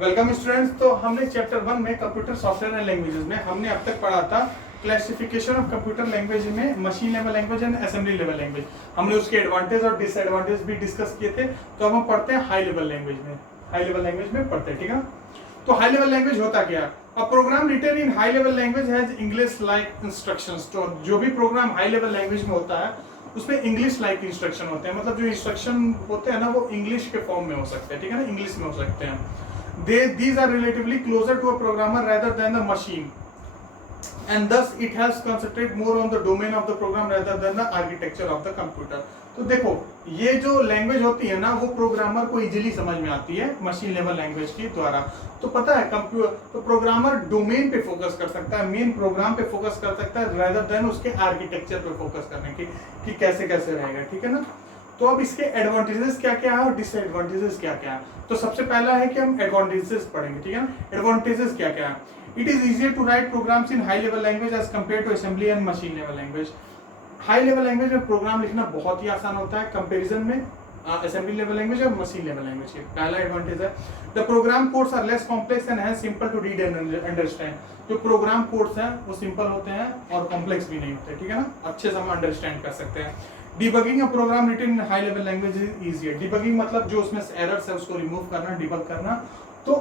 Welcome students. तो हमने chapter 1 में कंप्यूटर सॉफ्टवेयर एंड लैंग्वेजेस में हमने अब तक पढ़ा था क्लासिफिकेशन ऑफ कंप्यूटर लैंग्वेज में machine level language and assembly level language. हमने उसके एडवांटेज और डिसएडवांटेज भी डिस्कस किए थे। तो अब हम पढ़ते हैं हाई लेवल लैंग्वेज में। हाई लेवल लैंग्वेज में पढ़ते हैं, ठीक है। तो हाई लेवल लैंग्वेज होता क्या है? A program written in high level language has English like instructions. तो जो भी प्रोग्राम हाई लेवल लैंग्वेज में होता है उसमें इंग्लिश लाइक इंस्ट्रक्शन होते हैं, मतलब जो इंस्ट्रक्शन होते हैं ना वो इंग्लिश के फॉर्म में हो सकते हैं, ठीक है ना, इंग्लिश में हो सकते हैं। These are relatively closer to a programmer rather than the machine, and thus it has concentrated more on the domain of the program rather than the architecture of the computer. तो देखो ये जो language होती है ना वो programmer को easily समझ में आती है मशीन लेवल लैंग्वेज के द्वारा। तो पता है तो प्रोग्रामर डोमेन पे फोकस कर सकता है, मेन प्रोग्राम पे फोकस कर सकता है rather than उसके आर्किटेक्चर पे फोकस करने की कि कैसे कैसे रहेगा, ठीक है ना। तो अब इसके एडवांटेजेस क्या क्या है और डिसएडवांटेजेस क्या क्या है। तो सबसे पहला है कि हम एडवांटेजेस पढ़ेंगे, ठीक है ना। एडवांटेजेस क्या क्या है? It is easier to write programs in high level language as compare to assembly and machine level language. High level language में प्रोग्राम लिखना बहुत ही आसान होता है कंपेरिजन में असेंबली लेवल लैंग्वेज और मशीन लेवल लैंग्वेज के। पहला एडवांटेज है the program codes are less complex and has simple to read and understand. जो प्रोग्राम कोड्स हैं वो सिंपल होते हैं और कॉम्प्लेक्स भी नहीं होते, ठीक है ना, अच्छे से हम अंडरस्टैंड कर सकते हैं। Debugging a program written in high level language is easier. Debugging मतलब जो उसमें एरर्स है उसको रिमूव करना, डिबग करना। तो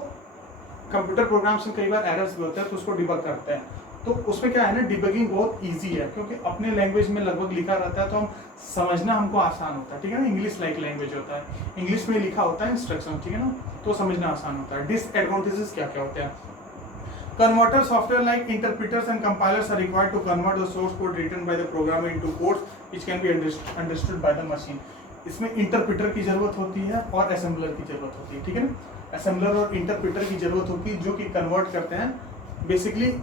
कंप्यूटर प्रोग्राम्स में कई बार एरर्स भी होते हैं तो उसको डिबग करते हैं। तो उसमें क्या है ना, डिबगिंग बहुत इजी है क्योंकि अपने लैंग्वेज में लगभग लिखा रहता है तो हम समझना हमको आसान होता है, ठीक है ना। इंग्लिश लाइक लैंग्वेज होता है, इंग्लिश में लिखा होता है इंस्ट्रक्शन, ठीक है ना, तो समझना आसान होता है। डिसएडवांटेजेस क्या क्या होते हैं? Converter software like interpreters and compilers are required to convert the source code written by the programmer into codes which can be understood by the machine. इसमें इंटरप्रेटर की जरूरत होती है और असेंबलर की जरूरत होती है, ठीक है ना। असेंबलर और इंटरप्रेटर की जरूरत होती है जो कि कन्वर्ट करते हैं, बेसिकली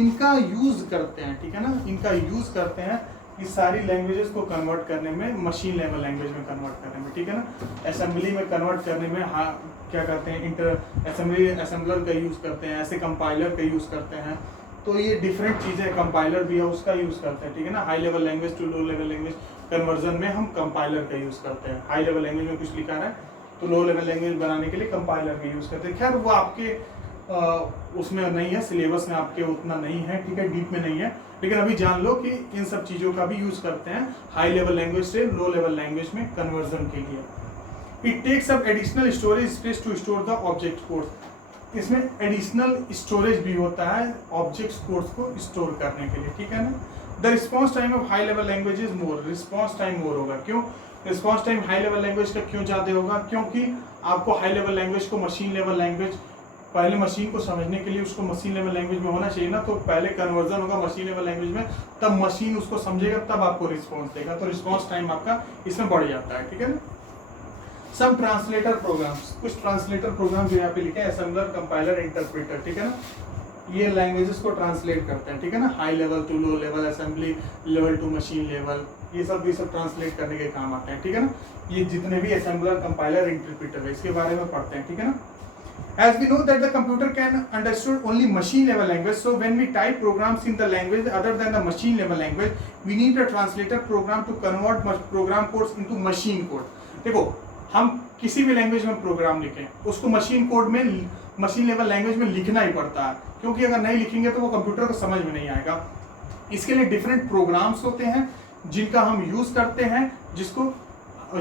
इनका यूज करते हैं, ठीक है ना, इनका यूज करते हैं इस सारी लैंग्वेजेस को कन्वर्ट करने में, मशीन लेवल लैंग्वेज में कन्वर्ट करने में, ठीक है ना। असेंबली में कन्वर्ट करने में क्या करते हैं, असेंबलर का यूज़ करते हैं, ऐसे कंपाइलर का यूज़ करते हैं। तो ये डिफरेंट चीज़ें, कंपाइलर भी है उसका यूज़ करते हैं, ठीक है ना। High level language to low level language conversion में हम कंपाइलर का यूज़ करते हैं। हाई लेवल लैंग्वेज में कुछ लिखा है तो लो लेवल लैंग्वेज बनाने के लिए कंपाइलर का यूज़ करते हैं। खैर वो आपके उसमें नहीं है, सिलेबस में आपके उतना नहीं है, ठीक है, डीप में नहीं है, लेकिन अभी जान लो कि इन सब चीज़ों का भी यूज़ करते हैं हाई लेवल लैंग्वेज से लो लेवल लैंग्वेज में कन्वर्जन के लिए। It takes up additional storage space to store the object codes। इसमें एडिशनल स्टोरेज भी होता है ऑब्जेक्ट कोड्स को स्टोर करने के लिए, ठीक है ना। The response time of high level language is more. Response time more होगा, क्यों? Response time high level language का क्यों ज़्यादा होगा? क्योंकि आपको हाई लेवल लैंग्वेज को मशीन लेवल लैंग्वेज, पहले मशीन को समझने के लिए उसको मशीन लेवल लैंग्वेज में होना चाहिए ना, तो पहले कन्वर्जन होगा मशीन लेवल लैंग्वेज में, तब मशीन उसको समझेगा, तब आपको रिस्पॉन्स देगा। तो रिस्पॉन्स टाइम आपका इसमें बढ़ जाता है, ठीक है ना। सम ट्रांसलेटर प्रोग्राम्स, कुछ ट्रांसलेटर प्रोग्राम जो यहाँ पे लिखे हैं, असेंबलर, कंपाइलर, इंटरप्रेटर, ठीक है ना, ये लैंग्वेजेस को ट्रांसलेट करते हैं, ठीक है ना। High level to low level, assembly level to machine level, ये सब ट्रांसलेट करने के काम आते हैं, ठीक है ना। ये जितने भी असेंबलर, कंपाइलर, इंटरप्रेटर है इसके बारे में पढ़ते हैं, ठीक है ना। As we know that the computer can understand only machine level language, so when we type programs in the language other than the machine level language, we need a translator program to convert program codes into machine code। देखो हम किसी भी language में programme लिखें उसको machine code में, machine level language में लिखना ही पड़ता है, क्योंकि अगर नहीं लिखेंगे तो वो कंप्यूटर को समझ में नहीं आएगा। इसके लिए डिफरेंट प्रोग्राम्स होते हैं जिनका हम यूज करते हैं, जिसको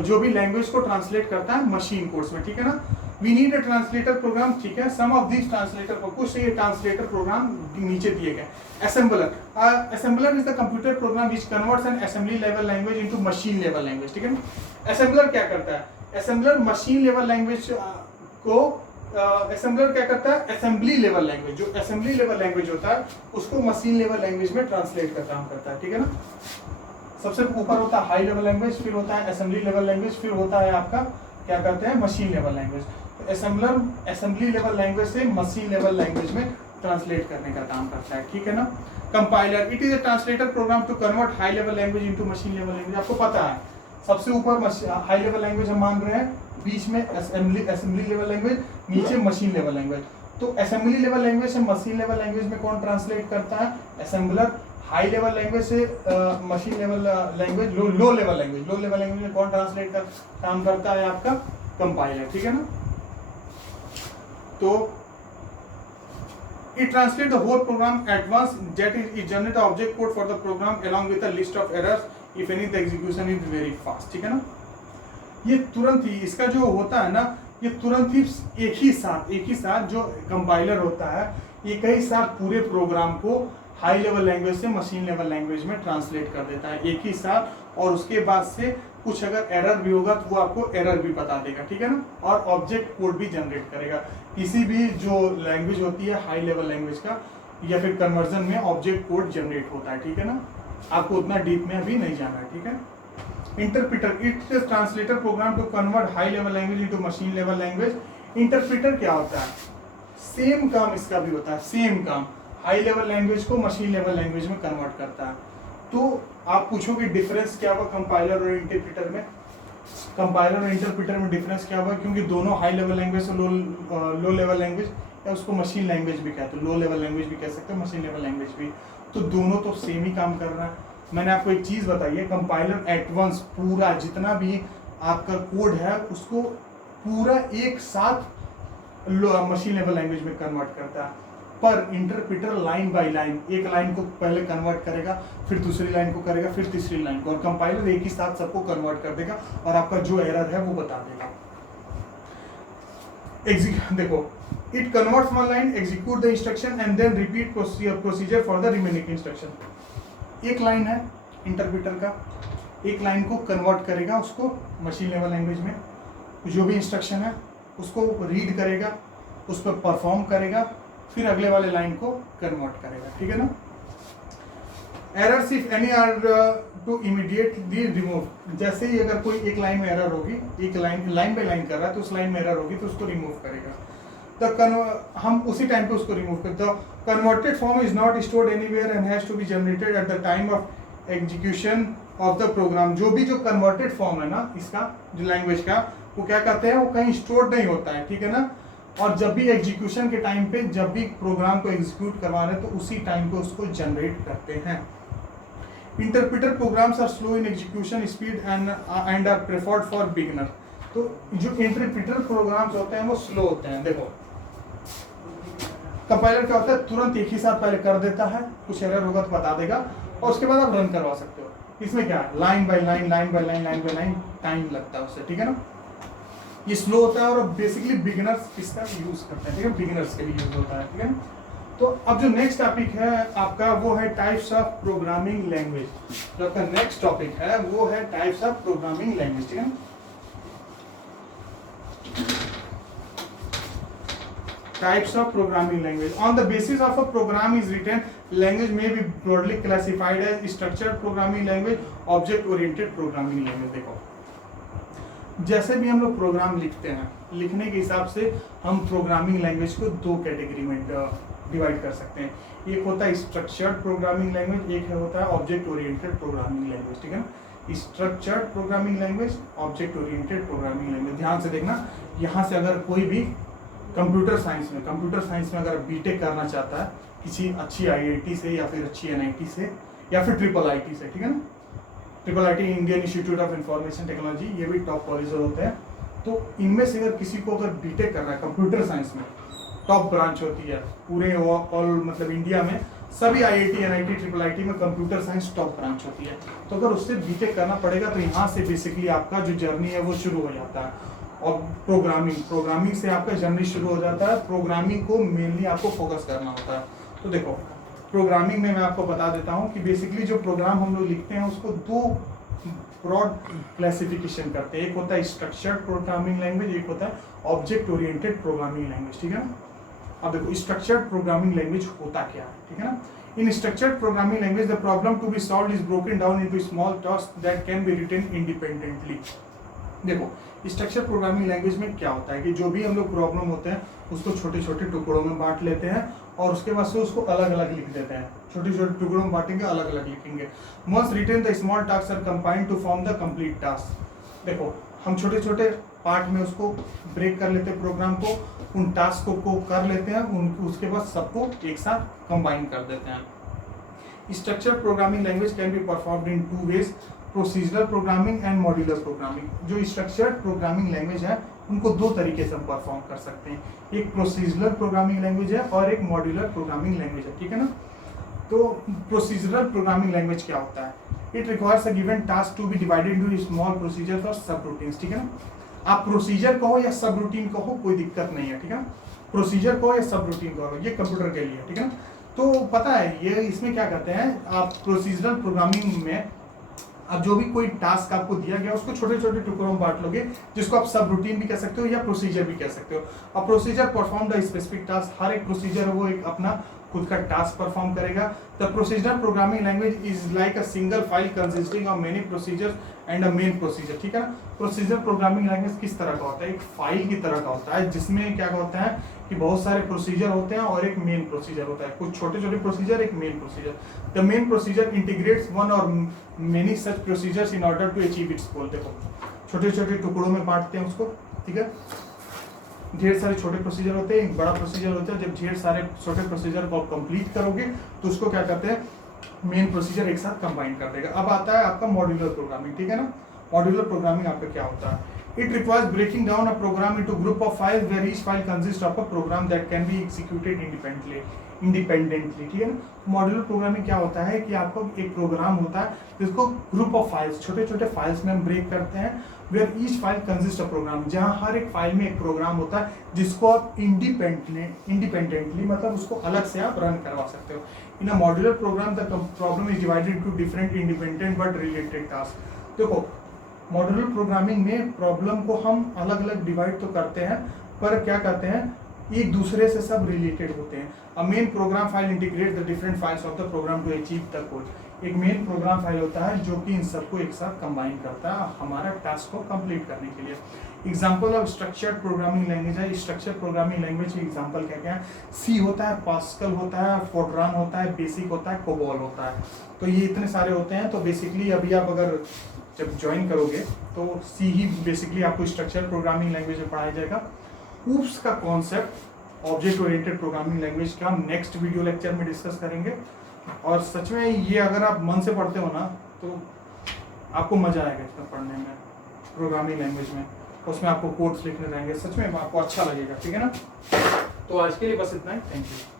जो भी लैंग्वेज को ट्रांसलेट करता है मशीन कोड्स में, ठीक है ना। We need a translator program, ठीक है। सम ऑफ दिस ट्रांसलेटर, कुछ ये ट्रांसलेटर प्रोग्राम नीचे दिए गए। Assembler, assembler is the computer program which converts N assembly level language into machine level language, ठीक है ना। असेंबलर क्या करता है? असेंबलर मशीन लेवल लैंग्वेज को असेंबलर क्या करता है? असेंबली लेवल लैंग्वेज, जो असेंबली लेवल लैंग्वेज होता है उसको मशीन लेवल लैंग्वेज में ट्रांसलेट का काम करता है, ठीक है ना। सबसे ऊपर होता है हाई लेवल लैंग्वेज, फिर होता है असेंबली लेवल लैंग्वेज, फिर होता है आपका क्या कहते हैं, मशीन लेवल लैंग्वेज। तो असेंबलर असेंबली लेवल लैंग्वेज से मशीन लेवल लैंग्वेज में ट्रांसलेट करने का काम करता है, ठीक है ना। Compiler, it is a translator program to convert high level language into machine level language. आपको पता है सबसे ऊपर हाई लेवल लैंग्वेज हम मान रहे हैं, बीच में असेंबली लेवल लैंग्वेज, नीचे मशीन लेवल लैंग्वेज। तो असेंबली लेवल लैंग्वेज से मशीन लेवल लैंग्वेज में कौन ट्रांसलेट करता है? असेंबलर। हाई लेवल लैंग्वेज से मशीन लेवल लैंग्वेज, लो लेवल लैंग्वेज में कौन ट्रांसलेट काम करता है? आपका कंपाइलर, ठीक है ना। तो it translate the whole program at once, that is it generate the object code for the program along with a list of errors if any, the execution is very fast, ठीक है ना। ये तुरंत ही इसका जो होता है ना, ये तुरंत ही एक ही साथ जो कंपाइलर होता है एक ही साथ पूरे प्रोग्राम को हाई लेवल लैंग्वेज से मशीन लेवल लैंग्वेज में ट्रांसलेट कर देता है एक ही साथ, और उसके बाद से कुछ अगर एरर भी होगा तो वो आपको एरर भी बता देगा, ठीक है ना, और ऑब्जेक्ट कोड भी जनरेट करेगा। किसी भी जो लैंग्वेज होती है हाई लेवल लैंग्वेज का या फिर कन्वर्जन में ऑब्जेक्ट कोड जनरेट होता है, ठीक है ना, आपको उतना डीप में अभी नहीं जाना है, ठीक है। Interpreter, it is translator program to convert high level language into machine level language. Interpreter क्या होता है, सेम काम इसका भी होता है, सेम काम हाई लेवल लैंग्वेज को मशीन लेवल लैंग्वेज में कन्वर्ट करता है। तो आप पूछोगे डिफरेंस क्या हुआ कंपाइलर और इंटरप्रिटर में, कंपाइलर और इंटरप्रिटर में डिफरेंस क्या हुआ, क्योंकि दोनों हाई लेवल लैंग्वेज से लो लेवल लैंग्वेज या उसको मशीन लैंग्वेज भी कहते हैं, लो लेवल लैंग्वेज भी कह सकते हैं, मशीन लेवल लैंग्वेज भी, तो दोनों तो सेम ही काम कर रहा है। मैंने आपको एक चीज़ बताई है, कंपाइलर एडवांस पूरा जितना भी आपका कोड है उसको पूरा एक साथ मशीन लेवल लैंग्वेज में कन्वर्ट करता है, पर इंटरप्रिटर लाइन बाय लाइन एक लाइन को पहले कन्वर्ट करेगा, फिर दूसरी लाइन को करेगा, फिर तीसरी लाइन को, और कंपाइलर एक ही साथ सबको कन्वर्ट कर देगा और आपका जो एरर है वो बता देगा। देखो, it converts one line, execute the instruction and then repeat procedure for the remaining instruction. एक लाइन है इंटरप्रिटर का, एक लाइन को कन्वर्ट करेगा उसको मशीन लेवल लैंग्वेज में, जो भी इंस्ट्रक्शन है उसको रीड करेगा, उस पर परफॉर्म करेगा, फिर अगले वाले लाइन को कन्वर्ट करेगा, ठीक है ना। Errors if any are to immediately remove, जैसे ही अगर कोई एक लाइन में एरर होगी, एक लाइन बाय लाइन कर रहा है तो उस लाइन में एरर होगी तो उसको रिमूव करेगा, हम उसी टाइम पे उसको रिमूव करते हैं। Converted form is not stored anywhere and has to be generated at the time of execution of the program. जो भी जो कन्वर्टेड फॉर्म है ना इसका, जो लैंग्वेज का, वो क्या कहते हैं, वो कहीं स्टोर्ड नहीं होता है, ठीक है ना, और जब भी एग्जीक्यूशन के टाइम पे जब भी प्रोग्राम को एग्जीक्यूट करवा रहे हैं तो उसी टाइम पे उसको जनरेट करते हैं। Interpreter programs are slow in execution speed and are preferred for beginner. तो जो इंटरप्रिटर प्रोग्राम्स होते हैं वो स्लो होते हैं। देखो, कंपाइलर क्या होता है, तुरंत एक ही साथ पहले कर देता है, कुछ एरर होगा तो बता देगा और उसके बाद आप रन करवा सकते हो। इसमें क्या है, लाइन बाय लाइन टाइम लगता है उससे, ठीक है ना। ये स्लो होता है और बेसिकली बिगिनर्स इसका यूज करते हैं, ठीक है, बिगिनर्स के लिए यूज होता है, ठीक है। तो अब जो नेक्स्ट टॉपिक है आपका वो है टाइप्स ऑफ प्रोग्रामिंग लैंग्वेज। जो आपका नेक्स्ट टॉपिक है वो है टाइप्स ऑफ प्रोग्रामिंग लैंग्वेज, ठीक है। Types of programming language. On the basis of a program is written, language may be broadly classified as structured programming language, object-oriented programming language. देखो, जैसे भी हम लोग प्रोग्राम लिखते हैं, लिखने के हिसाब से हम प्रोग्रामिंग लैंग्वेज को दो कैटेगरी में डिवाइड कर सकते हैं। एक होता है स्ट्रक्चर्ड प्रोग्रामिंग लैंग्वेज, एक होता है ऑब्जेक्ट ओरिएंटेड प्रोग्रामिंग लैंग्वेज, ठीक है ना। Structured programming language, object oriented programming language. ध्यान से देखना, यहाँ से अगर कोई भी कंप्यूटर साइंस में अगर बीटेक करना चाहता है किसी अच्छी आईआईटी से या फिर अच्छी एनआईटी से या फिर ट्रिपल आईटी से, ठीक है ना, triple IT Indian institute of information technology, ये भी टॉप कॉलेज होते हैं। तो इनमें से अगर किसी को अगर बीटेक करना है कंप्यूटर साइंस में, टॉप ब्रांच होती है पूरे ऑल मतलब इंडिया में, सभी आईआईटी एनआईटी ट्रिपल आईटी में कंप्यूटर साइंस टॉप ब्रांच होती है। तो अगर उससे बीटेक करना पड़ेगा तो यहाँ से बेसिकली आपका जो जर्नी है वो शुरू हो जाता है। और प्रोग्रामिंग से आपका जर्नी शुरू हो जाता है। प्रोग्रामिंग को मेनली आपको फोकस करना होता है। तो देखो, प्रोग्रामिंग में मैं आपको बता देता हूँ कि बेसिकली जो प्रोग्राम हम लोग लिखते हैं उसको दो ब्रॉड क्लासिफिकेशन करते हैं। एक होता है स्ट्रक्चर्ड प्रोग्रामिंग लैंग्वेज, एक होता है ऑब्जेक्ट ओरिएंटेड प्रोग्रामिंग लैंग्वेज, ठीक है ना। अब देखो, स्ट्रक्चर्ड प्रोग्रामिंग लैंग्वेज होता क्या है, ठीक है ना। In structured programming language the problem to be solved is broken down into small task that can be written independently. देखो, स्ट्रक्चर प्रोग्रामिंग लैंग्वेज में क्या होता है कि जो भी हम लोग प्रॉब्लम होते हैं उसको छोटे छोटे टुकड़ों में बांट लेते हैं और उसके बाद से उसको अलग अलग लिख देते हैं। छोटे छोटे टुकड़ों में बांटेंगे, अलग अलग लिखेंगे। Once written the small task are combined to form the complete task. देखो, हम छोटे छोटे पार्ट में उसको ब्रेक कर लेते हैं, प्रोग्राम को, उन टास्क को कर लेते हैं, उसके बाद सबको एक साथ कंबाइन कर देते हैं। Structure programming language can be performed in two ways, procedural programming and modular programming. जो स्ट्रक्चर्ड प्रोग्रामिंग लैंग्वेज है उनको दो तरीके से हम परफॉर्म कर सकते हैं, एक प्रोसीजरल प्रोग्रामिंग लैंग्वेज है और एक मॉड्यूलर प्रोग्रामिंग लैंग्वेज है, ठीक है ना। तो प्रोसीजरल प्रोग्रामिंग लैंग्वेज क्या होता है, it requires a given task to be divided into small procedures और सब रूटीन्स, ठीक है ना। आप प्रोसीजर कहो या सब रूटीन कहो कोई दिक्कत नहीं है, ठीक है। प्रोसीजर कहो या सब रूटीन कहो, ये कंप्यूटर के लिए, ठीक है ना। तो पता है ये इसमें क्या करते हैं आप, प्रोसीजरल प्रोग्रामिंग में अब जो भी कोई टास्क आपको दिया गया उसको छोटे छोटे टुकड़ों में बांट लोगे, जिसको आप सब रूटीन भी कह सकते हो या प्रोसीजर भी कह सकते हो। अब procedure perform the specific task, हर एक प्रोसीजर है वो एक अपना खुद का टास्क परफॉर्म करेगा। The procedural programming language is like a single file consisting of many procedures and a main procedure, ठीक है ना। प्रोसीजर प्रोग्रामिंग लैंग्वेज किस तरह का होता है, एक फाइल की तरह का होता है जिसमें क्या होता है कि बहुत सारे प्रोसीजर होते हैं और एक मेन प्रोसीजर होता है, कुछ छोटे छोटे प्रोसीजर, एक main procedure. The main procedure integrates one or many such procedures in order to achieve its goal. देखो छोटे छोटे टुकड़ों में बांटते हैं उसको, ठीक है। ढेर सारे छोटे प्रोसीजर होते हैं, एक बड़ा प्रोसीजर होता है। जब ढेर सारे छोटे प्रोसीजर को आप कंप्लीट करोगे तो उसको क्या करते हैं, मेन प्रोसीजर एक साथ कंबाइन कर देगा। अब आता है आपका मॉड्यूलर प्रोग्रामिंग, ठीक है ना। मॉड्यूलर प्रोग्रामिंग आपका क्या होता है, it requires breaking down a program into group of files where each file consists of a program that can be executed independently, ठीक है ना। मॉड्यूलर प्रोग्रामिंग क्या होता है कि आपको एक प्रोग्राम होता है जिसको ग्रुप ऑफ फाइल्स, छोटे छोटे फाइल्स में हम ब्रेक करते हैं, where each file consist of program, जहां हर एक फाइल में एक प्रोग्राम होता है जिसको आप इंडिपेंडेंटली मतलब उसको अलग से आप रन करवा सकते हो। In a modular program the problem is divided into different independent but related task. देखो मॉड्यूलर प्रोग्रामिंग में प्रॉब्लम को हम अलग अलग डिवाइड तो करते हैं पर क्या करते हैं एक दूसरे से सब रिलेटेड होते हैं। A main program file integrate the different files of the program to achieve the goal. एक मेन प्रोग्राम फाइल होता है जो कि इन सबको एक साथ कंबाइन करता है हमारा टास्क को कंप्लीट करने के लिए। Example of structured programming language है, स्ट्रक्चर प्रोग्रामिंग लैंग्वेज के एग्जाम्पल क्या क्या है, सी होता है, पास्कल होता है, फोर्ट्रान होता है, बेसिक होता है, कोबॉल होता है। तो ये इतने सारे होते हैं। तो बेसिकली अभी आप अगर जब ज्वाइन करोगे तो सी ही बेसिकली आपको स्ट्रक्चर प्रोग्रामिंग लैंग्वेज में पढ़ाया जाएगा। ऊप्स का concept object oriented programming language का हम नेक्स्ट वीडियो लेक्चर में डिस्कस करेंगे। और सच में ये अगर आप मन से पढ़ते हो ना तो आपको मजा आएगा इसमें पढ़ने में, प्रोग्रामिंग लैंग्वेज में। उसमें आपको कोड्स लिखने रहेंगे, सच में आपको अच्छा लगेगा, ठीक है ना। तो आज के लिए बस इतना ही, थैंक यू।